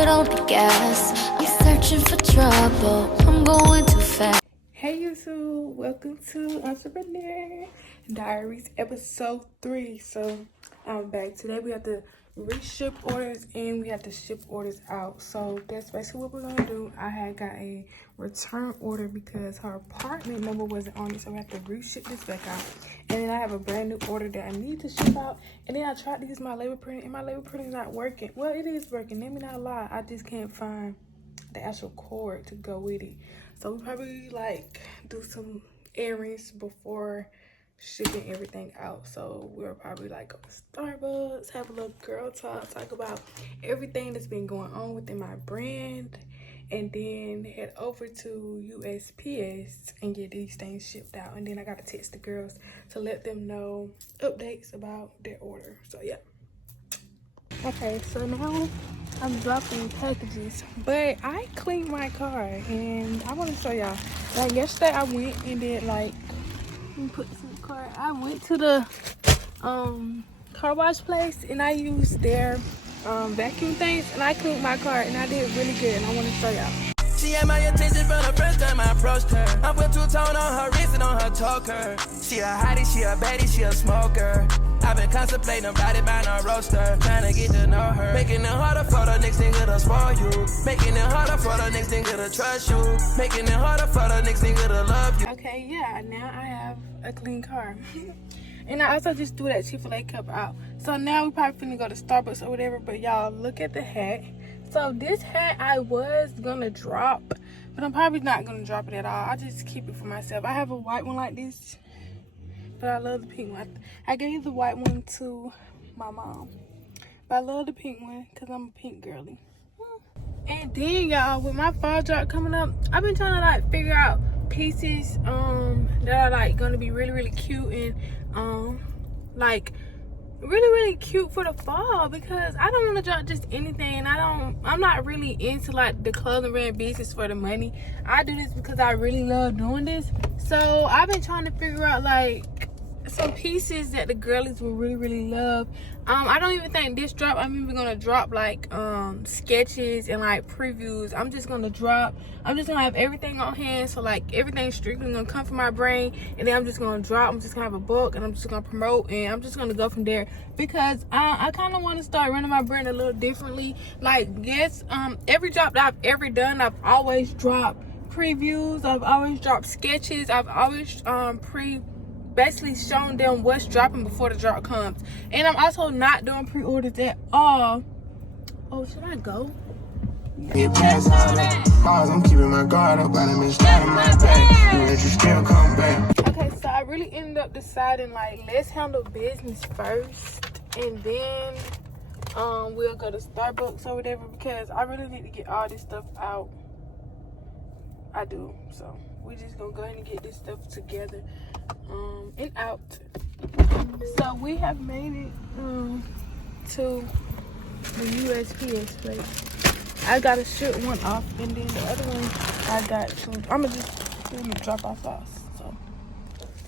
foot on the gas. I'm searching for trouble, I'm going too fast. Hey YouTube, welcome to Entrepreneur Diaries episode 3. So I'm back. Today we have to reship orders and we have to ship orders out. So that's basically what we're gonna do. I had got a return order because her apartment number wasn't on it, so we have to reship this back out. And then I have a brand new order that I need to ship out. And then I tried to use my label print and my label print is not working. Well, it is working, let me not lie. I just can't find the actual cord to go with it. So we probably like do some errands before shipping everything out. So we'll probably like go to Starbucks, have a little girl talk about everything that's been going on within my brand, and then head over to USPS and get these things shipped out. And then I gotta text the girls to let them know updates about their order. So yeah. Okay, so now I'm dropping packages, but I cleaned my car and I want to show y'all. Like yesterday I went and did like, let me put this in the car. I went to the car wash place and I used their vacuum things and I cleaned my car and I did really good, and I want to show y'all. She had my attention from the first time I approached her. I put two-tone on her wrist and on her choker. She a hottie, she a baddie, she a smoker. I've been contemplating about it by no roaster, trying to get to know her. Making it harder for the next nigga to spoil you. Making it harder for the next nigga to trust you. Making it harder for the next nigga to love you. Okay, yeah, now I have a clean car. And I also just threw that Chick-fil-A cup out. So now we probably finna go to Starbucks or whatever, but y'all look at the hat. So this hat I was gonna drop, but I'm probably not gonna drop it at all. I'll just keep it for myself. I have a white one like this, but I love the pink one. I gave the white one to my mom, but I love the pink one because I'm a pink girly. And then y'all, with my fall drop coming up, I've been trying to like figure out pieces that are like gonna be really cute and like really cute for the fall, because I don't want to drop just anything. I'm not really into like the clothing brand business for the money. I do this because I really love doing this. So I've been trying to figure out like some pieces that the girlies will really love. I don't even think this drop I'm even gonna drop like sketches and like previews. I'm just gonna have everything on hand, so like everything's strictly gonna come from my brain, and then I'm just gonna drop. I'm just gonna have a book and I'm just gonna promote, and I'm just gonna go from there, because I kind of want to start running my brand a little differently. Like, yes, every drop that I've ever done, I've always dropped previews, I've always dropped sketches, I've always basically showing them what's dropping before the drop comes. And I'm also not doing pre-orders at all. Oh, should I go? Get past all that. I'm keeping my guard up, but I'm inside of my bag. You let you still come back. Okay, so I really ended up deciding like, let's handle business first, and then we'll go to Starbucks or whatever, because I really need to get all this stuff out. I do. So we're just gonna go ahead and get this stuff together and out. So we have made it to the USPS place. I gotta ship one off, and then the other one I got to, I'm gonna drop off us. So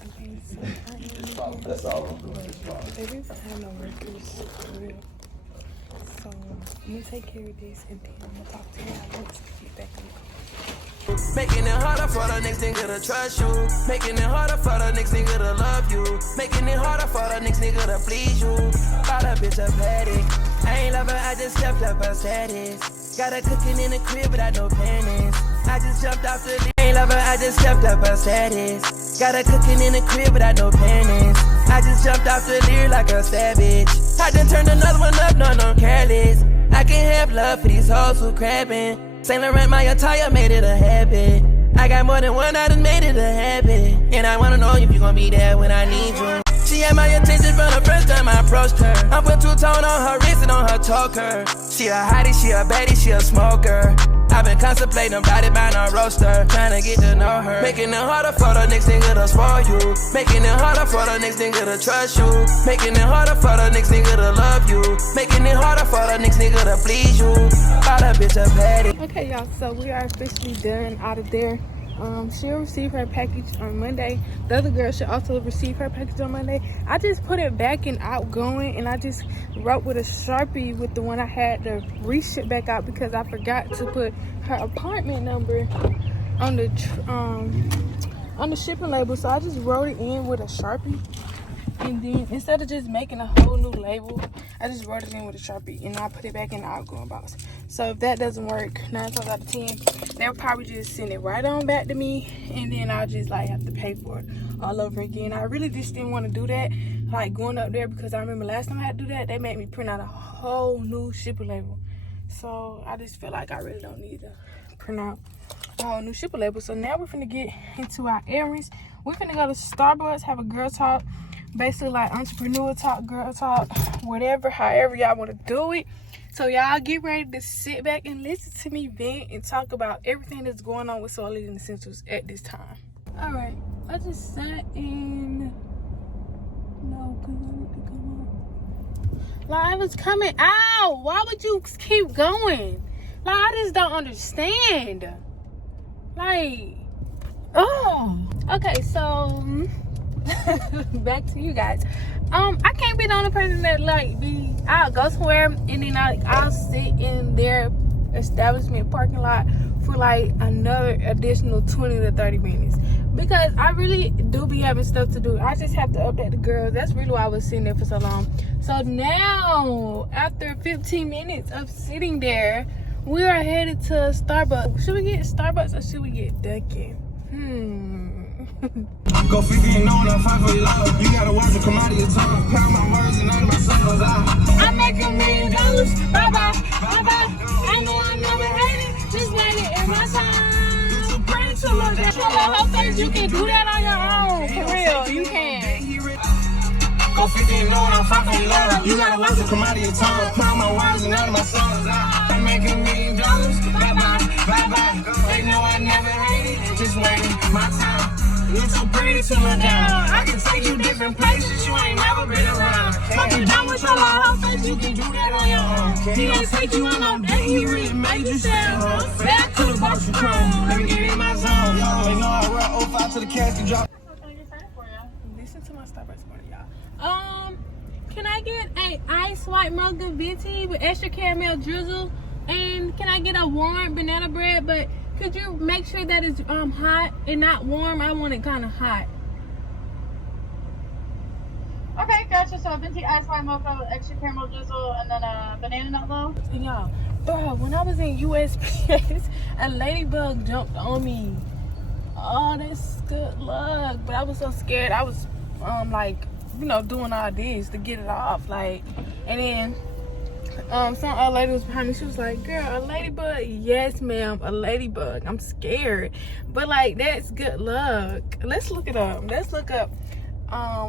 okay, so that's all I'm doing. Baby, I have no workers for real. So I'm gonna take care of this, and then I'm gonna talk to you once we get back in the car. Making it harder for the next nigga to trust you. Making it harder for the next nigga to love you. Making it harder for the next nigga to please you. Bought a bitch a patty. I ain't love her, I just stepped up her status. Got her cooking in the crib without no panties. I just jumped off the I ain't love her, I just stepped up her status. Got her cooking in the crib without no panties. I just jumped off the leer like a savage. I done turned another one up, no careless. I can't have love for these hoes who crabbing. Saint Laurent, my attire made it a habit. I got more than one, I done made it a habit. And I wanna know if you gon' be there when I need you. She had my attention from the first time I approached her. I put two-tone on her wrist and on her choker. She a hottie, she a baddie, she a smoker. I've been contemplating about it by no roaster, trying to get to know her. Making it harder for the next nigga to spoil you. Making it harder for the next nigga to trust you. Making it harder for the next nigga to love you. Making it harder for the next nigga to please you. Bought a bitch a patty. Okay, y'all, so we are officially done out of there. she'll receive her package on Monday. The other girl should also receive her package on Monday. I just put it back in outgoing, and I just wrote with a Sharpie with the one I had to reship back out because I forgot to put her apartment number on the shipping label. So I just wrote it in with a Sharpie, and then instead of just making a whole new label, I just wrote it in with a Sharpie, and I put it back in the outgoing box. So if that doesn't work, 9 times out of 10, they'll probably just send it right on back to me, and then I'll just like have to pay for it all over again. I really just didn't want to do that, like going up there, because I remember last time I had to do that, they made me print out a whole new shipping label. So I just feel like I really don't need to print out a whole new shipping label. So now we're finna get into our errands. We're finna go to Starbucks, have a girl talk, basically like entrepreneur talk, girl talk, whatever, however y'all want to do it. So y'all get ready to sit back and listen to me vent and talk about everything that's going on with Soul Living Essentials at this time. All right, I just sat in. No, because I need to come on. Like, I was coming out. Why would you keep going? Like, I just don't understand. Like, oh. Okay, so back to you guys. I can't be the only person that like I'll go somewhere and then I'll sit in their establishment parking lot for like another additional 20 to 30 minutes because I really do be having stuff to do. I just have to update the girls. That's really why I was sitting there for so long. So now, after 15 minutes of sitting there, we are headed to Starbucks. Should we get Starbucks or should we get Dunkin'? Go 50 and know when I fight for your love. You gotta watch it come out of your tongue. Count my words and none of my songs. I make $1 million. Bye bye, bye bye. I know I never hate it. Just let it in my time. You're too pretty to look at. Hello, face, you can do that on your own. For real, you can. Go 50 and know when I fight for your love. You gotta watch it come out of your tongue. Count my words and none of my songs. I make $1 million. Bye bye, bye bye. They know I never hate it. Just waiting my time. You're too pretty to look down. I can take you different places you ain't never been around. Fuck you down with your little face, you can do that on your own. He don't take you on no date, he really made you sound. Back to the box you chrome, let me get in my zone. Y'all know I roll 05 to the casket drop. Listen to my Starbucks order, y'all. Can I get a ice white mocha venti with extra caramel drizzle? And can I get a warm banana bread? But could you make sure that it's hot and not warm? I want it kind of hot. Okay, gotcha. So a venti ice white mocha with extra caramel drizzle and then a banana nut low. And y'all, bro, when I was in USPS, a ladybug jumped on me. Oh, that's good luck. But I was so scared. I was like, you know, doing all this to get it off. Like, and then some other lady was behind me. She was like, girl, a ladybug? Yes, ma'am, a ladybug. I'm scared. But like, that's good luck. Let's look it up. Let's look up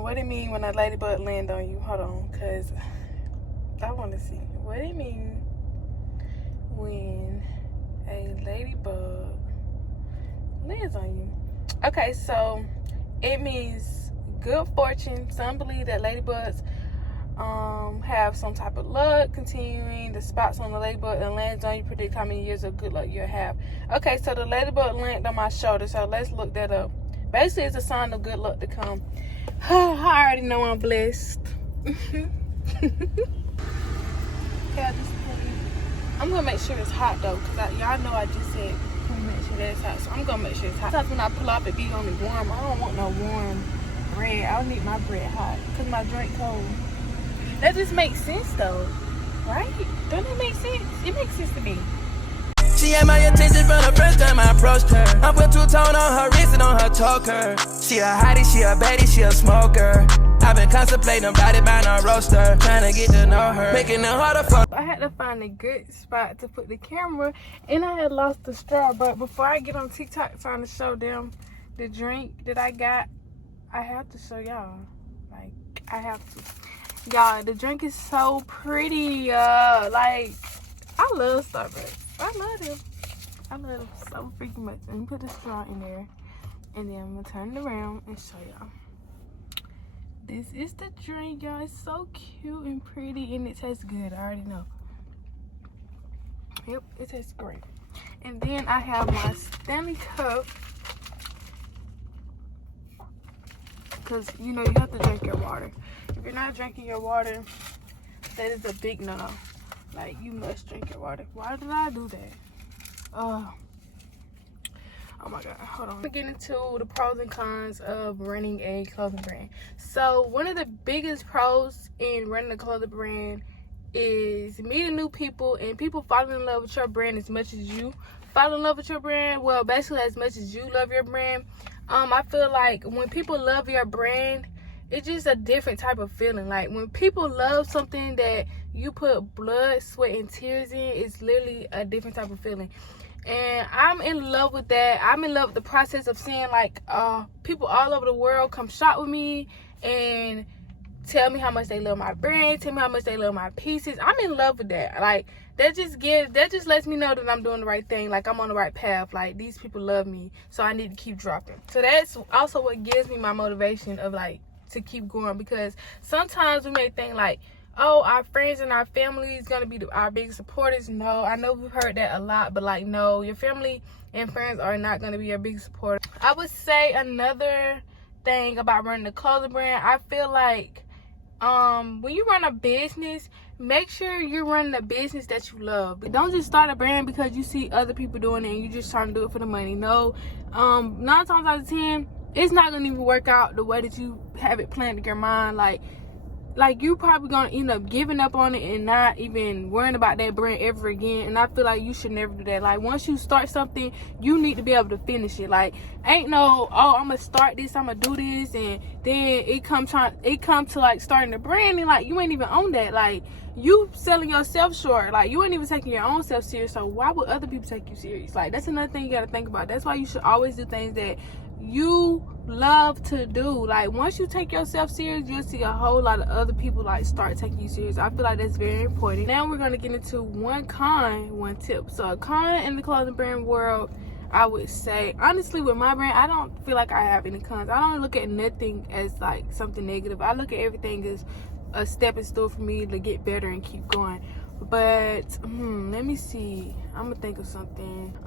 what it mean when a ladybug land on you. Hold on, because I want to see what it mean when a ladybug lands on you. Okay, so it means good fortune. Some believe that ladybugs have some type of luck. Continuing the spots on the ladybug and lands on you predict how many years of good luck you'll have. Okay, so the ladybug landed on my shoulder, so let's look that up. Basically, it's a sign of good luck to come. I already know I'm blessed. Okay, I'm gonna make sure it's hot though, because y'all know I just said I'm gonna make sure that it's hot, so I'm gonna make sure it's hot. Sometimes when I pull up, it be only warm. I don't want no warm bread. I need my bread hot because my drink cold. That just makes sense though, right? Don't it make sense? It makes sense to me. She had my attention from the first time I approached her. I put two-tone on her wrist and on her choker. She a hottie, she a baddie, she a smoker. I've been contemplating about it, buying a roaster, trying to get to know her, making it harder for. I had to find a good spot to put the camera, and I had lost the straw. But before I get on TikTok trying to show them the drink that I got, I have to show y'all. Like, I have to. Y'all, the drink is so pretty. Like, I love Starbucks. I love them. I love them so freaking much. Let me put the straw in there, and then I'm gonna turn it around and show y'all. This is the drink, y'all. It's so cute and pretty, and it tastes good. I already know. Yep, it tastes great. And then I have my Stanley cup. because you know you have to drink your water. If you're not drinking your water, that is a big no. Like, you must drink your water. Why did I do that? Oh my god, hold on. We're getting into the pros and cons of running a clothing brand. So one of the biggest pros in running a clothing brand is meeting new people and people falling in love with your brand as much as you fall in love with your brand. Well, basically as much as you love your brand. I feel like when people love your brand, it's just a different type of feeling. Like, when people love something that you put blood, sweat, and tears in, it's literally a different type of feeling. And I'm in love with that. I'm in love with the process of seeing, like, people all over the world come shop with me and tell me how much they love my brand, tell me how much they love my pieces. I'm in love with that. Like, that just lets me know that I'm doing the right thing. Like, I'm on the right path. Like, these people love me, so I need to keep dropping. So that's also what gives me my motivation of, like, to keep going. Because sometimes we may think, like, oh, our friends and our family is gonna be our biggest supporters. No, I know we've heard that a lot, but, like, no, your family and friends are not gonna be your biggest supporter. I would say another thing about running a clothing brand, I feel like when you run a business, make sure you're running a business that you love. But don't just start a brand because you see other people doing it and you just trying to do it for the money. No, 9 times out of 10, it's not gonna even work out the way that you have it planned in your mind. Like you probably gonna end up giving up on it and not even worrying about that brand ever again. And I feel like you should never do that. Like, once you start something, you need to be able to finish it. Like, ain't no, oh, I'm gonna start this, I'm gonna do this, and then it come to like starting a brand, and like you ain't even on that. Like, you selling yourself short. Like, you ain't even taking your own self serious. So why would other people take you serious? Like, that's another thing you gotta think about. That's why you should always do things that you love to do. Like, once you take yourself serious, you'll see a whole lot of other people like start taking you serious. I feel like that's very important. Now we're gonna get into one tip. So a con in the clothing brand world, I would say, honestly, with my brand, I don't feel like I have any cons. I don't look at nothing as like something negative. I look at everything as a stepping stool for me to get better and keep going. But let me see, I'm gonna think of something.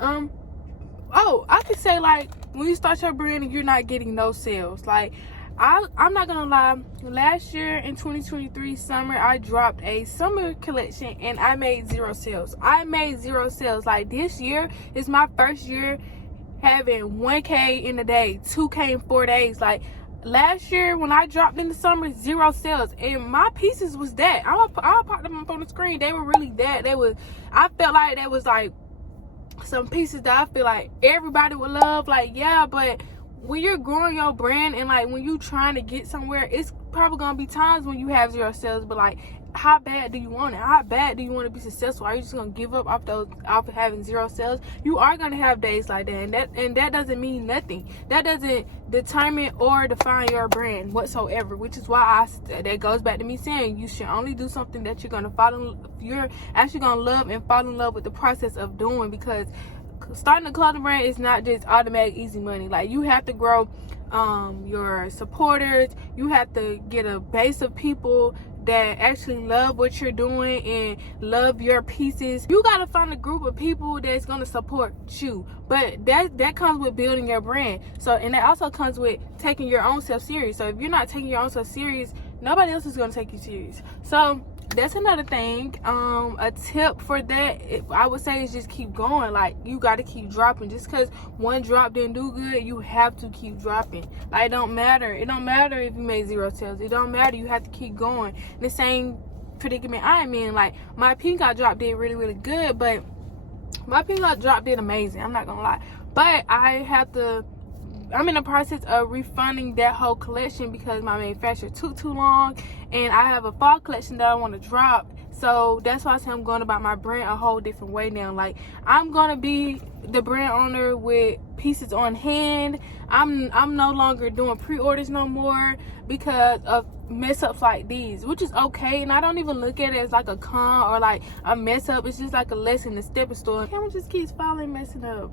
I could say, like, when you start your brand and you're not getting no sales, like, I'm not gonna lie, last year in 2023 summer, I dropped a summer collection and I made 0 sales. Like, this year is my first year having 1K in a day, 2K in 4 days. Like, last year when I dropped in the summer, 0 sales, and my pieces was that. I'll pop them up on the screen. They were really that. I felt like that was like some pieces that I feel like everybody would love. Like, yeah, but when you're growing your brand and like when you trying to get somewhere, it's probably gonna be times when you have 0 sales. But like, how bad do you want it? How bad do you want to be successful? Are you just gonna give up off of having 0 sales? You are gonna have days like that, and that doesn't mean nothing. That doesn't determine or define your brand whatsoever. Which is why that goes back to me saying you should only do something that you're actually gonna love and fall in love with the process of doing. Because starting a clothing brand is not just automatic easy money. Like, you have to grow your supporters. You have to get a base of people that actually love what you're doing and love your pieces. You gotta find a group of people that's gonna support you. But that comes with building your brand. So, and that also comes with taking your own self serious. So if you're not taking your own self serious, nobody else is gonna take you serious. So that's another thing. A tip for that, I would say, is just keep going. Like, you got to keep dropping. Just because one drop didn't do good, you have to keep dropping. Like, it don't matter if you made 0 sales. It don't matter. You have to keep going. The same predicament I'm in. Like, my pink eye drop did really, really good, but my pink eye drop did amazing. I'm not gonna lie. But I'm in the process of refunding that whole collection because my manufacturer took too long, and I have a fall collection that I want to drop. So that's why I say I'm going about my brand a whole different way now. Like, I'm gonna be the brand owner with pieces on hand. I'm no longer doing pre-orders no more because of mess ups like these, which is okay. And I don't even look at it as like a con or like a mess up. It's just like a lesson, a stepping stone. Camera just keeps falling, messing up.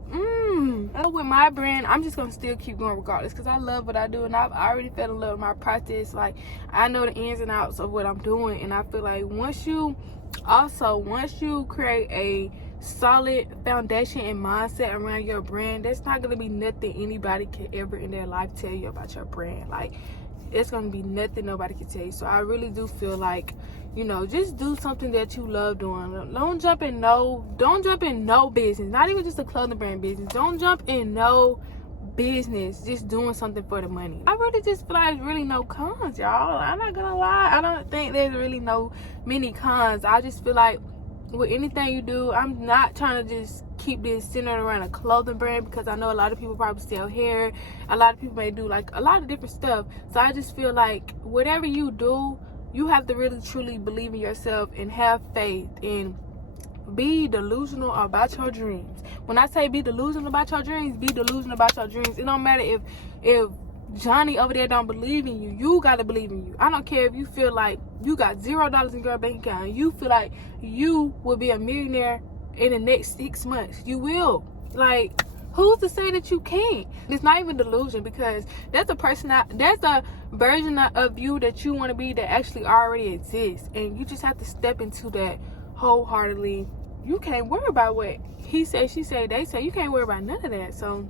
With my brand, I'm just gonna still keep going regardless because I love what I do, and I've already fell in love with my process. Like, I know the ins and outs of what I'm doing, and I feel like once you create a solid foundation and mindset around your brand, there's not gonna be nothing anybody can ever in their life tell you about your brand. Like, it's gonna be nothing nobody can tell you. So I really do feel like, you know, just do something that you love doing. Don't jump in no business, not even just a clothing brand business. Don't jump in no business just doing something for the money. I really just feel like there's really no cons, y'all. I'm not gonna lie, I don't think there's really no many cons. I just feel like with anything you do, I'm not trying to just keep this centered around a clothing brand, because I know a lot of people probably sell hair, a lot of people may do like a lot of different stuff. So I just feel like whatever you do, you have to really truly believe in yourself and have faith and be delusional about your dreams. When I say be delusional about your dreams, be delusional about your dreams. It don't matter if Johnny over there don't believe in you. You gotta believe in you. I don't care if you feel like you got $0 in your bank account and you feel like you will be a millionaire in the next 6 months. You will. Like, who's to say that you can't? It's not even delusion, because that's a version of you that you want to be that actually already exists, and you just have to step into that wholeheartedly. You can't worry about what he say, she say, they say. You can't worry about none of that. So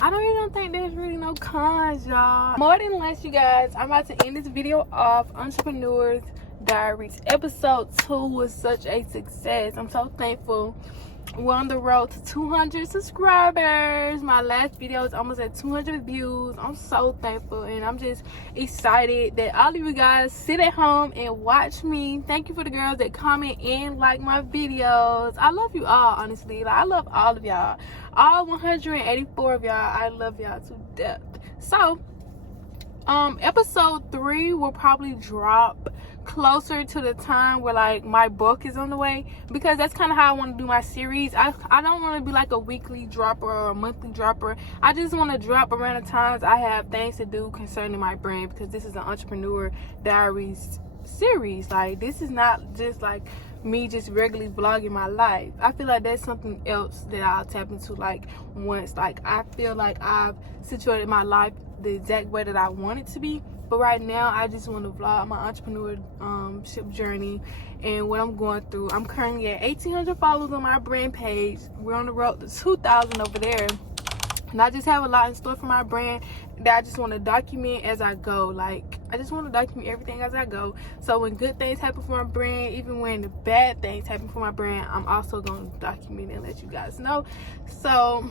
I don't think there's really no cons, y'all. More than less, you guys, I'm about to end this video off. Entrepreneurs Diaries episode 2 was such a success. I'm so thankful. We're on the road to 200 subscribers. My last video is almost at 200 views. I'm so thankful, and I'm just excited that all of you guys sit at home and watch me. Thank you for the girls that comment and like my videos. I love you all, honestly. Like, I love all of y'all. All 184 of y'all. I love y'all to death. So episode 3 will probably drop closer to the time where like my book is on the way, because that's kind of how I want to do my series. I don't want to be like a weekly dropper or a monthly dropper. I just want to drop around the times I have things to do concerning my brand, because this is an Entrepreneur Diaries series. Like, this is not just like me just regularly vlogging my life. I feel like that's something else that I'll tap into, like, once like I feel like I've situated my life the exact way that I want it to be. But right now, I just want to vlog my entrepreneurship journey and what I'm going through. I'm currently at 1,800 followers on my brand page. We're on the road to 2,000 over there. And I just have a lot in store for my brand that I just want to document as I go. Like, I just want to document everything as I go. So when good things happen for my brand, even when the bad things happen for my brand, I'm also going to document and let you guys know. So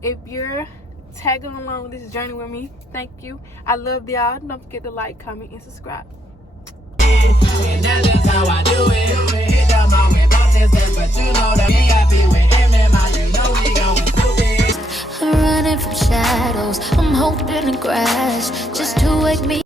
if you're tagging along this journey with me, thank you. I love y'all. Don't forget to like, comment, and subscribe. And that's just how I do it. Hit them out with bosses, but you know that me happy with him and my, you know we going stupid. I'm running from shadows, I'm hoping to crash just to wake me